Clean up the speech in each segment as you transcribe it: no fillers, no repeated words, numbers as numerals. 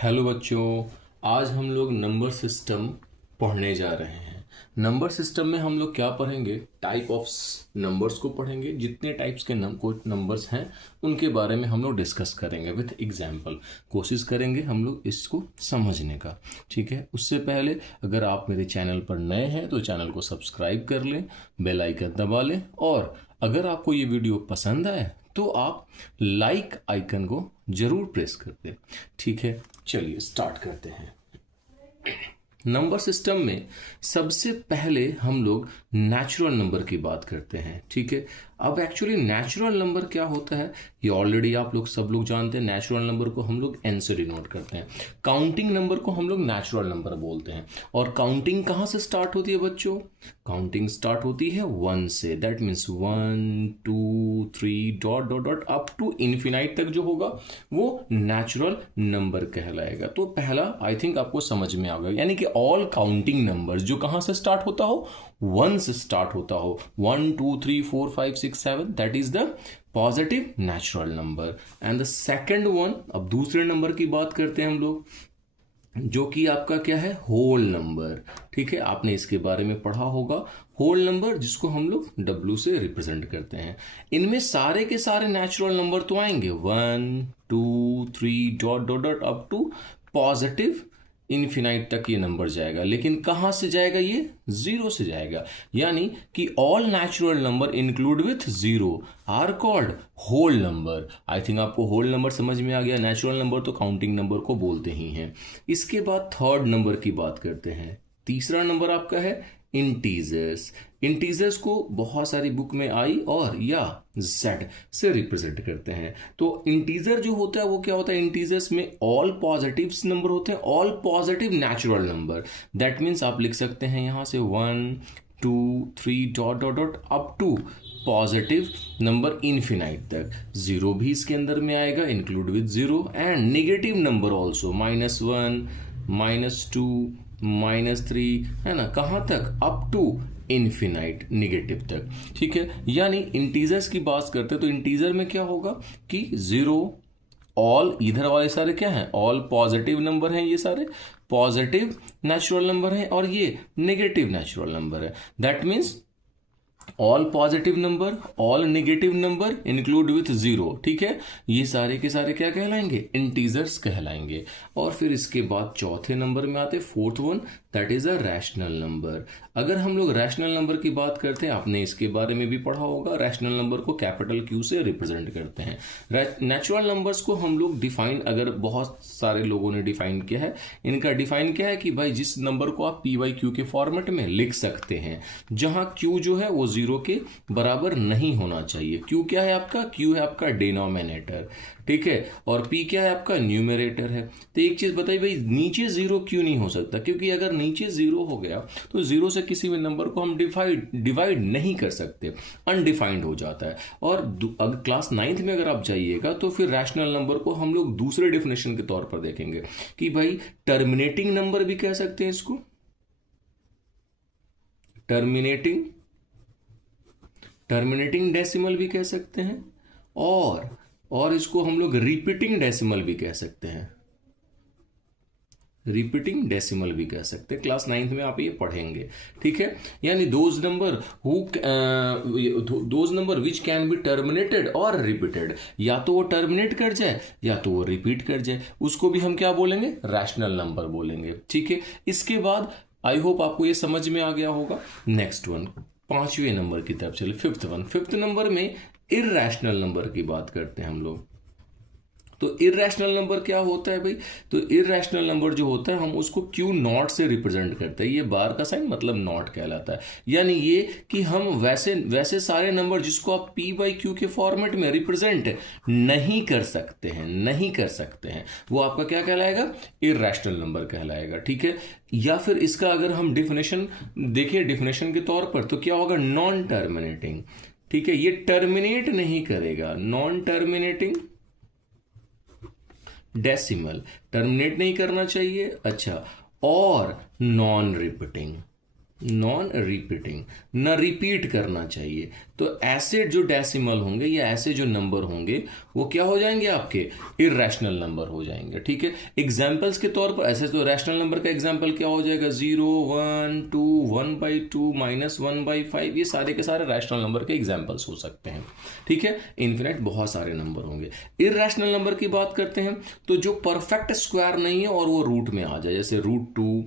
Hello बच्चों, आज हम लोग नंबर सिस्टम पढ़ने जा रहे हैं। नंबर सिस्टम में हम लोग क्या पढ़ेंगे? टाइप ऑफ नंबर्स को पढ़ेंगे। जितने टाइप्स के नंबर्स हैं उनके बारे में हम लोग डिस्कस करेंगे विथ एग्जाम्पल। कोशिश करेंगे हम लोग इसको समझने का। ठीक है, उससे पहले अगर आप मेरे चैनल पर नए हैं तो चैनल को सब्सक्राइब कर लें, बेल आइकन दबा लें, और अगर आपको ये वीडियो पसंद आए तो आप लाइक आइकन को जरूर प्रेस कर दें। ठीक है, चलिए स्टार्ट करते हैं। नंबर सिस्टम में सबसे पहले हम लोग नेचुरल नंबर की बात करते हैं। ठीक है, अब एक्चुअली नेचुरल नंबर क्या होता है ये ऑलरेडी आप लोग सब लोग जानते हैं। नेचुरल नंबर को हम लोग एन से डिनोट करते हैं। काउंटिंग नंबर को हम लोग नेचुरल नंबर बोलते हैं। और काउंटिंग कहाँ से स्टार्ट होती है बच्चों? काउंटिंग स्टार्ट होती है 1 से। That means 1 2 3 dot dot dot up to infinite तक जो होगा वो नेचुरल नंबर कहलाएगा। तो पहला आई थिंक आपको समझ में आ गया, यानी कि ऑल काउंटिंग नंबर्स जो कहां से स्टार्ट होता हो, 1 से स्टार्ट होता हो, 1 2 3 4 5 6 7, that is the positive natural number. And the second one, अब दूसरे नंबर की बात करते हैं हम लोग, जो कि आपका क्या है? Whole number. ठीक है, आपने इसके बारे में पढ़ा होगा। होल नंबर जिसको हम लोग W से रिप्रेजेंट करते हैं। इनमें सारे के सारे नेचुरल नंबर तो आएंगे 1 2 3 dot dot dot up to positive infinite तक ये नंबर जाएगा। लेकिन कहां से जाएगा? ये 0 से जाएगा। यानी कि all natural number include with 0 are called whole number. I think आपको होल नंबर समझ में आ गया। नेचुरल नंबर तो काउंटिंग नंबर को बोलते ही हैं। इसके बाद थर्ड नंबर की बात करते हैं। तीसरा नंबर आपका है इंटीजर्स। इंटीजर्स को बहुत सारी बुक में आई और या जेड से रिप्रेजेंट करते हैं। तो इंटीजर जो होता है वो क्या होता है? इंटीजर्स में ऑल पॉजिटिव नंबर होते हैं, all positive natural number. That means आप लिख सकते हैं यहां से 1 2 3 dot dot dot up to positive number infinite तक। 0 भी इसके अंदर में आएगा, include with 0, and negative number also, -1 -2 -3, है ना, कहां तक? अप टू इन्फिनाइट नेगेटिव तक। ठीक है, यानी इंटीजर्स की बात करते हैं तो इंटीजर में क्या होगा कि 0 ऑल, इधर वाले सारे क्या हैं? ऑल पॉजिटिव नंबर हैं, ये सारे पॉजिटिव नेचुरल नंबर हैं, और ये नेगेटिव नेचुरल नंबर है। That means all positive number, all negative number include with 0। ठीक है, ये सारे के सारे क्या कहलाएंगे? इंटीजर्स कहलाएंगे। और फिर इसके बाद चौथे नंबर में आते fourth one, that is a rational number. अगर हम लोग रैशनल नंबर की बात करते हैं, आपने इसके बारे में भी पढ़ा होगा, रैशनल नंबर को कैपिटल Q से रिप्रेजेंट करते हैं। नेचुरल नंबर्स को हम लोग डिफाइन, अगर बहुत सारे लोगों ने डिफाइन किया है, इनका डिफाइन क्या है कि भाई जिस नंबर को आप P/Q के फॉर्मेट में लिख सकते हैं, जहां Q जो है वो 0 के बराबर नहीं होना चाहिए। Q क्या है आपका? Q है आपका डिनोमिनेटर। ठीक है, और P क्या है आपका? न्यूमरेटर है। तो एक चीज बताइए भाई, नीचे 0 क्यों नहीं हो सकता? क्योंकि अगर नीचे 0 हो गया तो 0 से किसी भी नंबर को हम डिवाइड नहीं कर सकते, अनडिफाइंड हो जाता है। और अगर क्लास 9th में अगर आप जाइएगा तो फिर रैशनल नंबर को हम लोग दूसरे डेफिनेशन के तौर पर देखेंगे कि भाई टर्मिनेटिंग नंबर भी कह सकते हैं इसको, टर्मिनेटिंग डेसिमल भी कह सकते हैं, और इसको हम लोग रिपीटिंग डेसिमल भी कह सकते हैं, रिपीटिंग डेसिमल भी कह सकते हैं। क्लास 9th में आप ये पढ़ेंगे। ठीक है, यानी those number which can be terminated और रिपीटेड, या तो वो टर्मिनेट कर जाए या तो वो रिपीट कर जाए, उसको भी हम क्या बोलेंगे? रैशनल नंबर बोलेंगे। ठीक है, इसके बाद आई होप आपको ये समझ में आ गया होगा। नेक्स्ट वन, 5वें नंबर की तरफ चले, फिफ्थ नंबर में इररैशनल नंबर की बात करते हैं हम लोग। तो इररैशनल नंबर क्या होता है भाई? तो इररैशनल नंबर जो होता है हम उसको Q0 से रिप्रेजेंट करते हैं। ये बार का साइन मतलब नॉट कहलाता है। यानी ये कि हम वैसे सारे नंबर जिसको आप P/Q के फॉर्मेट में रिप्रेजेंट नहीं कर सकते हैं, वो आपका क्या कहलाएगा? इररैशनल नंबर कहलाएगा। ठीक है, या फिर इसका अगर हम डेफिनेशन देखें, डेफिनेशन के तौर पर, तो क्या होगा? Non terminating. ठीक है, ये टर्मिनेट नहीं करेगा, नॉन टर्मिनेटिंग डेसिमल, टर्मिनेट नहीं करना चाहिए। अच्छा, और नॉन रिपीटिंग, नॉन रिपीटिंग, न रिपीट करना चाहिए। तो ऐसे जो डेसिमल होंगे या ऐसे जो नंबर होंगे वो क्या हो जाएंगे, आपके इरेशनल नंबर हो जाएंगे। ठीक है, एग्जाम्पल्स के तौर पर ऐसे तो रैशनल नंबर का एग्जाम्पल क्या हो जाएगा, 0, 1, 2, 1/2, -1/5, ये सारे के सारे रैशनल नंबर के एग्जाम्पल्स हो सकते हैं। ठीक है, इन्फिनिट बहुत सारे नंबर होंगे। इरेशनल नंबर की बात करते हैं तो जो परफेक्ट स्क्वायर नहीं है और वो रूट में आ जाए, जैसे √2,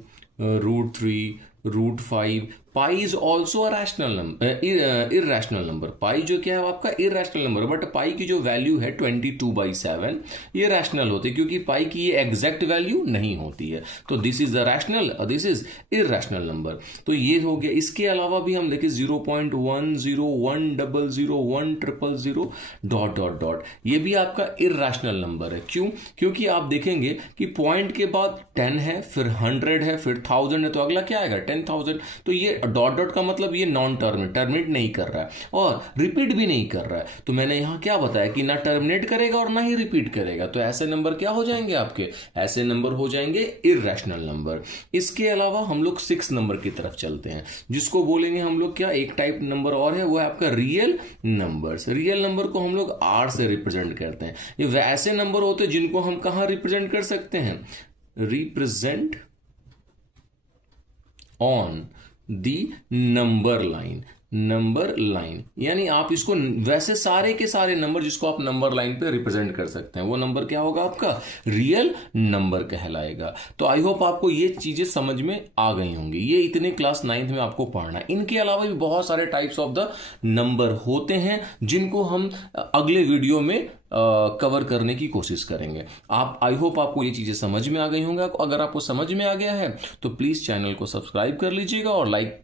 √3, √5। Pi is also a rational number, irrational number. Pi जो क्या है आपका इरेशनल नंबर, बट पाई की जो वैल्यू है 22/7 ये रैशनल होती है, क्योंकि पाई की ये एग्जैक्ट वैल्यू नहीं होती है। तो this is the rational, this is irrational number. तो ये हो गया। इसके अलावा भी हम देखें 0.10, 100, 100, डॉट डॉट डॉट, ये भी आपका इरेशनल नंबर है। क्यों? क्योंकि आप देखेंगे कि पॉइंट के बाद 10 है, फिर 100 है, फिर 1000 है, तो अगला क्या आएगा 10,000। तो ये डॉट डॉट का मतलब ये नॉन टर्मिनेट नहीं कर रहा है और रिपीट भी नहीं कर रहा है। तो मैंने यहां क्या बताया कि ना टर्मिनेट करेगा और ना ही रिपीट करेगा। तो ऐसे नंबर क्या हो जाएंगे आपके, ऐसे नंबर हो जाएंगे इरेशनल नंबर। इसके अलावा हम लोग 6 नंबर की तरफ चलते हैं, जिसको बोलेंगे हम लोग क्या, एक टाइप नंबर और है, वो है आपका रियल नंबर्स। रियल नंबर को हम लोग R से रिप्रेजेंट करते हैं। ये वैसे नंबर होते हैं जिनको हम कहां रिप्रेजेंट कर सकते हैं, represent on the number line. Number line यानी आप इसको वैसे सारे के सारे नंबर जिसको आप नंबर लाइन पे रिप्रेजेंट कर सकते हैं, वो नंबर क्या होगा आपका, रियल नंबर कहलाएगा। तो आई होप आपको ये चीजें समझ में आ गई होंगी। ये इतने क्लास 9th में आपको पढ़ना है। इनके अलावा भी बहुत सारे टाइप्स ऑफ द नंबर होते हैं जिनको हम अगले वीडियो में कवर करने की कोशिश करेंगे। आप आई होप आपको ये चीजें समझ में आ गई होंगी। अगर आपको समझ में आ गया है तो प्लीज चैनल को सब्सक्राइब कर लीजिएगा और लाइक